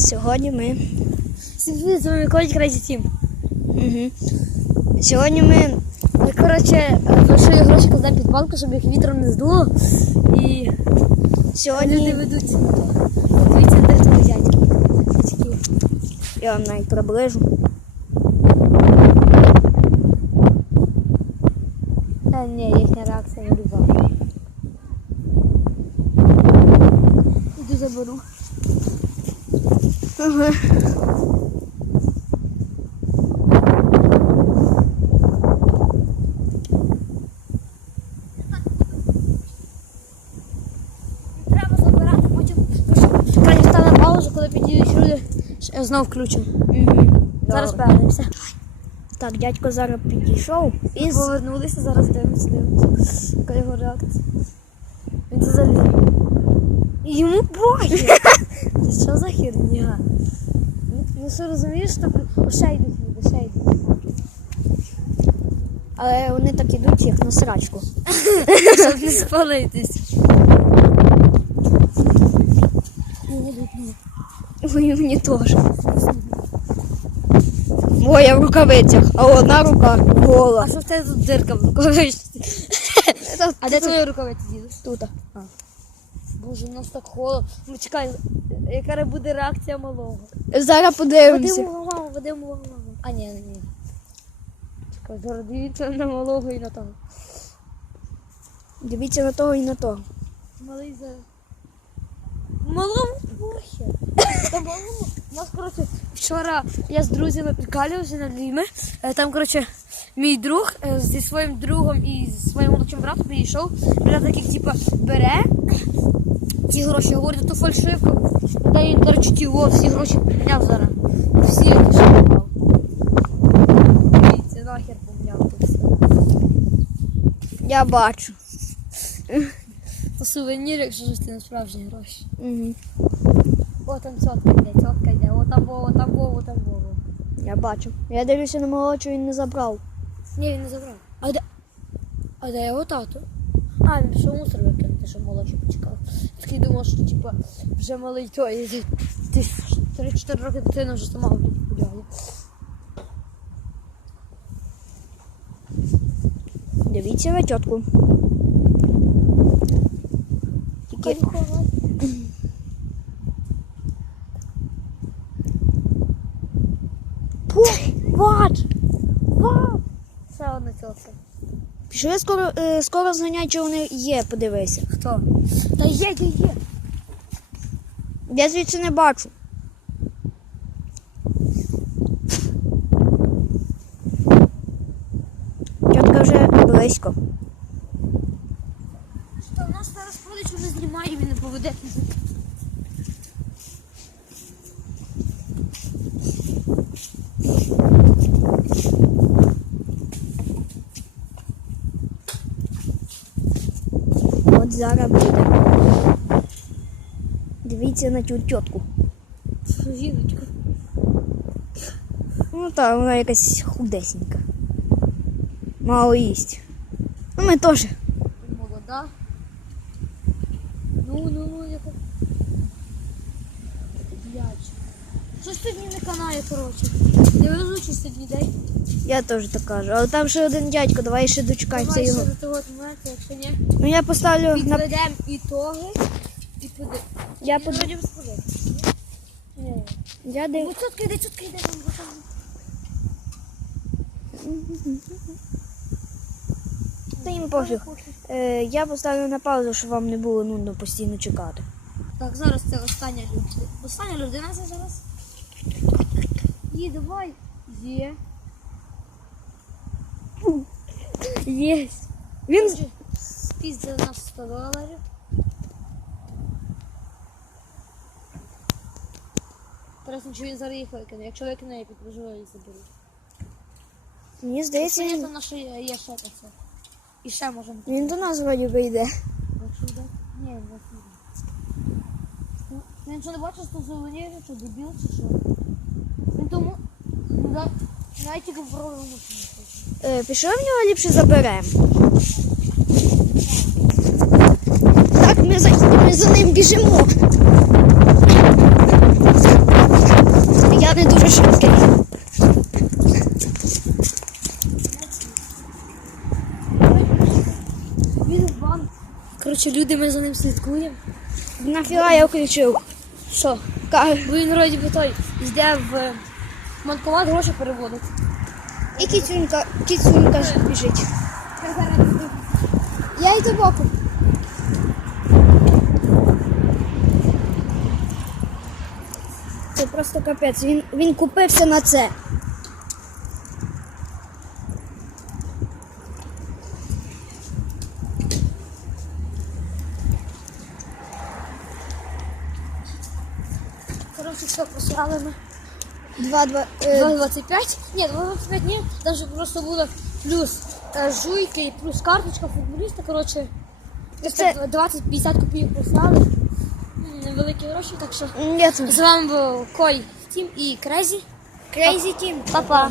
Сьогодні ми. З вами Коль Крейзі Тім. Угу. Сьогодні ми. Коротше, грошую гроші кладемо під банку, щоб їх вітром не здуло. І люди Сьогодні ведуть. Дивіться, де хто дядьки. Я вам навіть приближу. Та ні, їхня реакція не люба. Іду заберу. Ага. Коли підійдуть люди, знов включимо. Угу. Зараз повернемося. Так, дядько зараз підійшов і Повернулися, зараз дивимося, дивимося. Яка його реакція. Він це заліз. Йому похер. Це що за херня? Ну, Ну що розумієш, що О, ще йдуть люди, ще йдуть. але вони так ідуть, як на срачку. Щоб не спалитись. Ой, мені теж. Ой, я в рукавицях, а одна рука гола. А що в тебе тут дирка в рукавичці? А де твої рукавиці ділиш? Тут. Боже, у нас так холодно. Ну чекай, яка буде реакція малого? Зараз подивимося. Ведемо маму, ведемо маму. А ні, ні. Чекай, зараз дивіться на малого і на того. Дивіться на того і на того. Малий за. Малому похер. Та малому. У нас, коротше, вчора я з друзями прикалювався над людьми. Е, Там, коротше, мій друг е, зі своїм другом і зі своїм молодшим братом підійшов. Біля таких, типа, бере ті гроші, говорить, ту фальшивку. Та він, коротше, ті, о, всі гроші поміняв зараз. Всі ті, що попав. Дивіться, нахер поміняв тут все. Я бачу. То сувенір, якщо ж це не справжні гроші. Угу. О, там цотка йде, цотка йде, о там Вова, там Вова, там Вова. Я бачу. Я дивлюся на молодшого, він не забрав. Ні, він не забрав. А де? А де його тато? А, він пішов мусор викинути, що молодший почекав. Такий думав, що типа вже малий той. Ти 3-4 роки дитина вже сама гуляє. Дивіться на тітку. Тільки Пу, бач! Вау! Ще одна цьотка. Пішли скоро, е, скоро зганяй, чи вони є, подивися. Хто? Та є, є, є. Я звідси не бачу. Тітка вже близько. Що у нас зараз ходить, що не знімає, він не поведе. От зараз буде. Дивіться на цю тітку. Жіночка. Ну так, вона якась худесенька. Мало їсть. Ну ми теж. Молода. Ну, ну, ну, яка. Блядь. Щось сьогодні не канає, коротше. Не везучий сьогодні день. Я теж так кажу. Але там ще один дядько, давай ще дочекаємося його. до того якщо ні, Ну я поставлю на. підведемо ітоги і піде. Я І под... будемо. Ні. Я див... Бо йде, чутка йде. там, бо там. Та їм пофіг. Е, я поставлю на паузу, щоб вам не було нудно постійно чекати. Так, зараз це остання людина. Остання людина це зараз. Є, давай. Є. Єсть. Він Спіз за нас 100 доларів. Інтересно, чи він зараз їх викине. Якщо викине, я підпоживаю і заберу. мені здається, Якщо ні, він, то на що є, є ще це. І ще можемо. він до нас вроді вийде. Якщо йде. Ні, не йде. Ну, Він що не бачиш, що сувеніри, що дебіл, чи що? Він тому. Ну, да, навіть тільки в ролі не Е, Пішли в нього ліпше заберемо. Так, ми за, ми за ним біжимо. Я не дуже швидкий. Коротше, люди ми за ним слідкуємо. Нафіга я включив. Що? Він вроді би той йде в е, манкомат гроші переводить. І кіцюнька, кіцюнька біжить. Я йду боком. Це просто капець. Він, він купився на це. Коротше, все, просрали ми. Два, два, е, 2,25? Ні, 2,25 ні. Там же просто було плюс е, жуйки плюс карточка футболіста. Коротше, Це- 20-50 копійок поставили. Великі Невеликі гроші, так що. Нет. З вами був Кой Тім і Крезі. Крейзі Тім. Па-па.